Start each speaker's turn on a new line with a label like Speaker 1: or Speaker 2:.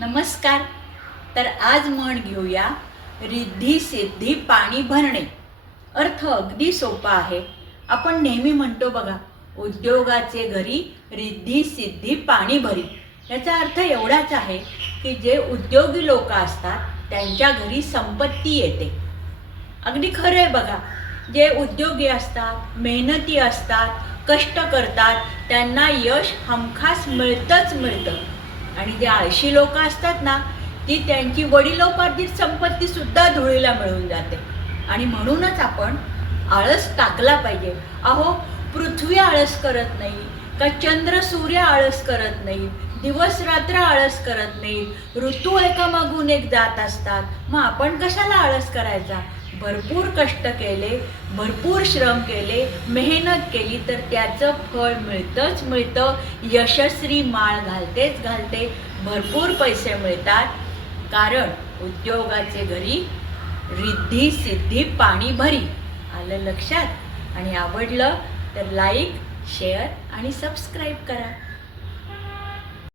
Speaker 1: नमस्कार. तर आज म्हण घेऊया रिद्धी सिद्धी पाणी भरणे. अर्थ अगदी सोपा आहे. आपण नेहमी म्हणतो बघा उद्योगाचे घरी रिद्धी सिद्धी पाणी भरी. याचा अर्थ एवढाच आहे की जे उद्योगी लोक असतात त्यांच्या घरी संपत्ती येते. अगदी खरं आहे बघा जे उद्योगी असतात मेहनती असतात कष्ट करतात त्यांना यश हमखास मिळतंच मिळतं. आणि जे आळशी लोक असतात ना ती त्यांची वडिलोपार्जित संपत्ती सुद्धा धुळीला मिळून जाते. आणि म्हणूनच आपण आळस टाकला पाहिजे. अहो पृथ्वी आळस करत नाही का चंद्र सूर्य आळस करत नाही दिवस रात्र आळस करत नाही ऋतू एकामागून एक जात असतात. मग आपण कशाला आळस करायचा? भरपूर कष्ट केले भरपूर श्रम केले मेहनत केली तर त्याचं फळ मिळतंच मिळतं. यशस्वी माळ घालतेच घालते. भरपूर पैसे मिळतात. कारण उद्योगाचे घरी रिद्धी सिद्धी पाणी भरी आलं लक्षात. आणि आवडलं तर लाईक शेअर आणि सबस्क्राईब करा.